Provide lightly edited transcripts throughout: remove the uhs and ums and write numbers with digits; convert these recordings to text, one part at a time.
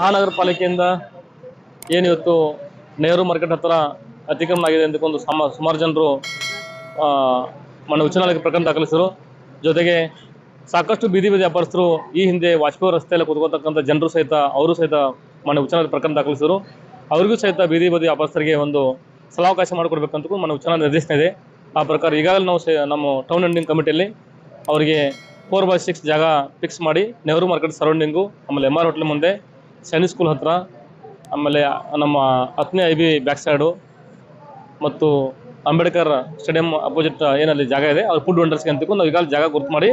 ಮಹಾನಗರ ಪಾಲಿಕೆಯಿಂದ ಏನಿವತ್ತು ನೆಹರು ಮಾರ್ಕೆಟ್ ಹತ್ತಿರ ಅತಿಕ್ರಮಣ ಆಗಿದೆ ಅಂತಕೊಂಡು ಸುಮಾರು ಜನರು ಮೊನ್ನೆ ಉಚ್ಚ ನ್ಯಾಯಾಲಯಕ್ಕೆ ಪ್ರಕರಣ ದಾಖಲಿಸಿದರು. ಜೊತೆಗೆ ಸಾಕಷ್ಟು ಬೀದಿ ವ್ಯಾಪಾರಸ್ಥರು ಈ ಹಿಂದೆ ವಾಜಪೇಯಿ ರಸ್ತೆಯಲ್ಲಿ ಕೂತ್ಕೊಳ್ತಕ್ಕಂಥ ಜನರು ಸಹಿತ ಅವರು ಸಹಿತ ಮೊನ್ನೆ ಉಚ್ಚ ನ್ಯಾಯಾಲಯಕ್ಕೆ ಪ್ರಕರಣ ದಾಖಲಿಸಿದರು. ಅವರಿಗೂ ಸಹಿತ ಬೀದಿ ವ್ಯಾಪಾರಸ್ಥರಿಗೆ ಒಂದು ಸ್ಥಳಾವಕಾಶ ಮಾಡಿಕೊಡ್ಬೇಕಂತ ಮೊನ್ನೆ ಉಚ್ಚ ನ್ಯಾಯಾಲಯ ನಿರ್ದೇಶನ ಇದೆ. ಆ ಪ್ರಕಾರ ಈಗಾಗಲೇ ನಾವು ನಮ್ಮ ಟೌನ್ ಎಂಡಿಂಗ್ ಕಮಿಟಿಯಲ್ಲಿ ಅವರಿಗೆ 4/6 ಜಾಗ ಫಿಕ್ಸ್ ಮಾಡಿ ನೆಹರು ಮಾರ್ಕೆಟ್ ಸರೌಂಡಿಂಗು, ಆಮೇಲೆ MR ಹೋಟ್ಲ್ ಮುಂದೆ, ಸೈನಿಕ್ ಸ್ಕೂಲ್ ಹತ್ರ, ಆಮೇಲೆ ನಮ್ಮ ಹತ್ತನೇ IB ಬ್ಯಾಕ್ ಸೈಡು ಮತ್ತು ಅಂಬೇಡ್ಕರ್ ಸ್ಟೇಡಿಯಂ ಅಪೋಸಿಟ್ ಏನಲ್ಲಿ ಜಾಗ ಇದೆ ಅವ್ರು ಫುಡ್ ವೆಂಡರ್ಸ್ಗೆ ಅಂತಕೊಂಡು ನಾವು ಈಗಾಗಲೇ ಜಾಗ ಗುರುತು ಮಾಡಿ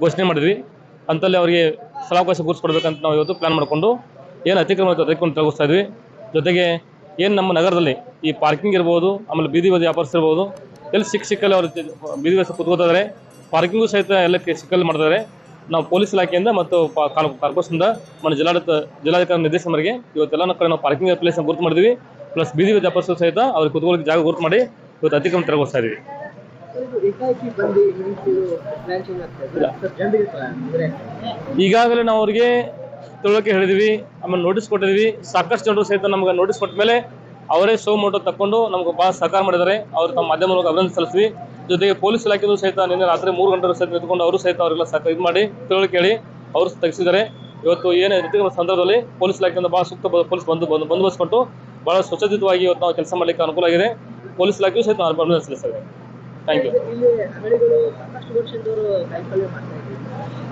ಘೋಷಣೆ ಮಾಡಿದ್ವಿ. ಅಂತಲ್ಲಿ ಅವರಿಗೆ ಸ್ಥಳಾವಕಾಶ ಗುರುತಿಸ್ಕೊಡ್ಬೇಕಂತ ನಾವು ಇವತ್ತು ಪ್ಲ್ಯಾನ್ ಮಾಡಿಕೊಂಡು ಏನು ಅತಿಕ್ರಮಣ ತೆಗೆದುಕೊಂಡು ತಗೋಸ್ತಾ ಇದ್ವಿ. ಜೊತೆಗೆ ಏನು ನಮ್ಮ ನಗರದಲ್ಲಿ ಈ ಪಾರ್ಕಿಂಗ್ ಇರ್ಬೋದು, ಆಮೇಲೆ ಬೀದಿ ವ್ಯಾಪಾರಸ್ಥರು ಇರ್ಬೋದು, ಎಲ್ಲಿ ಸಿಕ್ಕಲ್ಲಿ ಅವರು ಬೀದಿ ವ್ಯವಸ್ಥೆ ಕೂತ್ಕೋತಿದ್ದಾರೆ, ಪಾರ್ಕಿಂಗು ಸಹಿತ ಎಲ್ಲ ಸಿಕ್ಕಲ್ಲಿ ಮಾಡ್ತಾರೆ. ನಾವು ಪೊಲೀಸ್ ಇಲಾಖೆಯಿಂದ ಮತ್ತು ಕಾರ್ಪೊರೇಷನ್ದ మన ಜಿಲ್ಲಾಧಿಕಾರಿ ನಿರ್ದೇಶನ ಮೇರೆಗೆ ಇವತ್ತೆಲ್ಲ ಕಡೆ ನಾವು ಪಾರ್ಕಿಂಗ್ ಪ್ಲೇಸ್ನ ಗುರುತು ಮಾಡಿದ್ವಿ. ಪ್ಲಸ್ ಬೀದಿ ವ್ಯಾಪಾರಸ್ಥರು ಸಹಿತ ಅವ್ರಿಗೆ ಕೂತ್ಕೊಳ್ಳೋಕೆ ಜಾಗ ಗುರುತು ಮಾಡಿ ಇವತ್ತು ಅತಿಕ್ರಮಣ ತೆರವುಗೊಳಿಸ್ತಾ ಇದ್ವಿ. ಈಗಾಗಲೇ ನಾವು ಅವರಿಗೆ ತಿಳುವಳಿಕೆ ಹೇಳಿದ್ವಿ, ಆಮೇಲೆ ನೋಟಿಸ್ ಕೊಟ್ಟಿದ್ವಿ. ಸಾಕಷ್ಟು ಜನರು ಸಹಿತ ನಮ್ಗೆ ನೋಟಿಸ್ ಕೊಟ್ಟ ಮೇಲೆ ಅವರೇ ಶೋ ಮೋಟೋ ತಕ್ಕೊಂಡು ನಮ್ಗೆ ಭಾಳ ಸಹಕಾರ ಮಾಡಿದ್ದಾರೆ. ಅವರು ತಮ್ಮ ಮಾಧ್ಯಮ ಮೂಲಕ ಅಭಿನಂದನೆ ಸಲ್ಲಿಸ್ತೀವಿ. ಜೊತೆಗೆ ಪೊಲೀಸ್ ಇಲಾಖೆಯೂ ಸಹಿತ ನಿನ್ನೆ ರಾತ್ರಿ 3 ಗಂಟೆ ಸಹಿತ ನಿಂತ್ಕೊಂಡು ಅವರು ಸಹಿತ ಅವರೆಲ್ಲ ಇದು ಮಾಡಿ ತಿಳುವಳಿಕೆ ಹೇಳಿ ಅವರು ತೆಗೆಸಿದ್ದಾರೆ. ಇವತ್ತು ಏನೇ ಅತಿಕ್ರಮಣ ಸಂದರ್ಭದಲ್ಲಿ ಪೊಲೀಸ್ ಇಲಾಖೆಯಿಂದ ಭಾಳ ಸೂಕ್ತ ಪೊಲೀಸ್ ಬಂದೋಬಸ್ತ್ ಕೊಟ್ಟು ಭಾಳ ಸ್ವಚ್ಛತೆಯುತವಾಗಿ ಇವತ್ತು ನಾವು ಕೆಲಸ ಮಾಡಲಿಕ್ಕೆ ಅನುಕೂಲ ಆಗಿದೆ. ಪೊಲೀಸ್ ಇಲಾಖೆಯೂ ಸಹಿತ ನಾನು ಅಭಿನಂದನೆ ಸಲ್ಲಿಸ್ತೇವೆ. Thank you.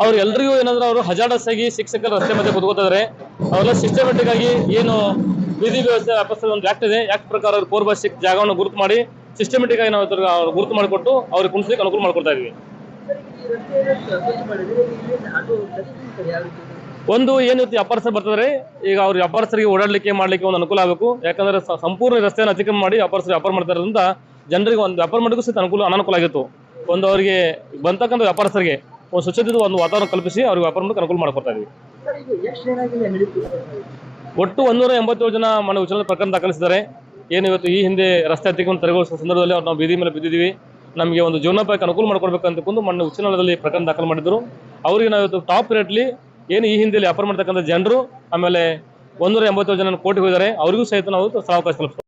ಅವ್ರು ಎಲ್ರಿಗೂ ಏನಾದರೂ ಅವರು ಹಜಾರ್ಡಸ್ ಆಗಿ ಶಿಕ್ಷಕರ ರಸ್ತೆ ಮಧ್ಯೆ ಕೂತ್ಕೋತಿದ್ದಾರೆ. ಅವರೆಲ್ಲ ಸಿಸ್ಟಮೆಟಿಕ್ ಆಗಿ ಏನು ಬೀದಿ ವ್ಯವಸ್ಥೆ ವ್ಯಾಪಾರ ಒಂದು ಆ್ಯಕ್ಟ್ ಇದೆ, ಆ್ಯಕ್ಟ್ ಪ್ರಕಾರ ಅವ್ರು 4/6 ಜಾಗವನ್ನು ಗುರುತು ಮಾಡಿ ಸಿಸ್ಟಮೆಟಿಕ್ ಆಗಿ ನಾವು ಅವ್ರು ಗುರುತು ಮಾಡಿಕೊಟ್ಟು ಅವ್ರಿಗೆ ಕುಣಿಸ್ಲಿಕ್ಕೆ ಅನುಕೂಲ ಮಾಡ್ಕೊಡ್ತಾ ಇದ್ವಿ. ಒಂದು ಏನು ವ್ಯಾಪಾರಸ್ಥರು ಬರ್ತಾರೆ, ಈಗ ಅವ್ರ ವ್ಯಾಪಾರಸ್ಥರಿಗೆ ಓಡಾಡಲಿಕ್ಕೆ ಮಾಡಲಿಕ್ಕೆ ಒಂದು ಅನುಕೂಲ ಆಗಬೇಕು. ಯಾಕಂದ್ರೆ ಸಂಪೂರ್ಣ ರಸ್ತೆಯನ್ನು ಅತಿಕ್ರಮಣ ಮಾಡಿ ವ್ಯಾಪಾರಸ್ಥರು ವ್ಯಾಪಾರ ಮಾಡ್ತಾ ಇರೋದ್ರಿಂದ ಜನರಿಗೆ ಒಂದು ವ್ಯಾಪಾರ ಮಾಡೋಕ್ಕೂ ಸಹಿತ ಅನಾನುಕೂಲ ಆಗಿತ್ತು. ಒಂದು ಅವರಿಗೆ ಬಂತಕ್ಕಂಥ ವ್ಯಾಪಾರಸ್ಥರಿಗೆ ಒಂದು ಸ್ವಚ್ಛತೆ ಒಂದು ವಾತಾವರಣ ಕಲ್ಪಿಸಿ ಅವ್ರಿಗೆ ವ್ಯಾಪಾರ ಮಾಡೋಕ್ಕೆ ಅನುಕೂಲ ಮಾಡ್ಕೊಡ್ತಾ ಇದ್ವಿ. ಒಟ್ಟು 187 ಜನ ಮೊನ್ನೆ ಉಚ್ಚ ನ್ಯಾಯಾಲಯದ ಪ್ರಕರಣ ದಾಖಲಿಸಿದ್ದಾರೆ. ಏನು ಇವತ್ತು ಈ ಹಿಂದೆ ರಸ್ತೆ ಅತಿಕ್ರಮಣ ತೆರವುಗೊಳಿಸುವ ಸಂದರ್ಭದಲ್ಲಿ ಅವ್ರು ನಾವು ಬೀದಿ ಮೇಲೆ ಬಿದ್ದಿದ್ದೀವಿ, ನಮಗೆ ಒಂದು ಜೀವನೋಪಾಯಕ್ಕೆ ಅನುಕೂಲ ಮಾಡ್ಕೊಡ್ಬೇಕಂತಕೊಂಡು ಮೊನ್ನೆ ಉಚ್ಚ ನ್ಯಾಯಾಲಯದಲ್ಲಿ ಪ್ರಕರಣ ದಾಖಲು ಮಾಡಿದ್ರು. ಅವರಿಗೆ ನಾವು ಇವತ್ತು ಟಾಪ್ ರೇಟ್ಲಿ ಏನು ಈ ಹಿಂದೆ ವ್ಯಾಪಾರ ಮಾಡ್ತಕ್ಕಂಥ ಜನರು, ಆಮೇಲೆ 187 ಜನ ಕೋರ್ಟ್ಗೆ ಹೋಗಿದ್ದಾರೆ, ಅವರಿಗೂ ಸಹಿತ ನಾವು ಸ್ಥಳಾವಕಾಶ ಕಲ್ಪಿಸ್ತೀವಿ.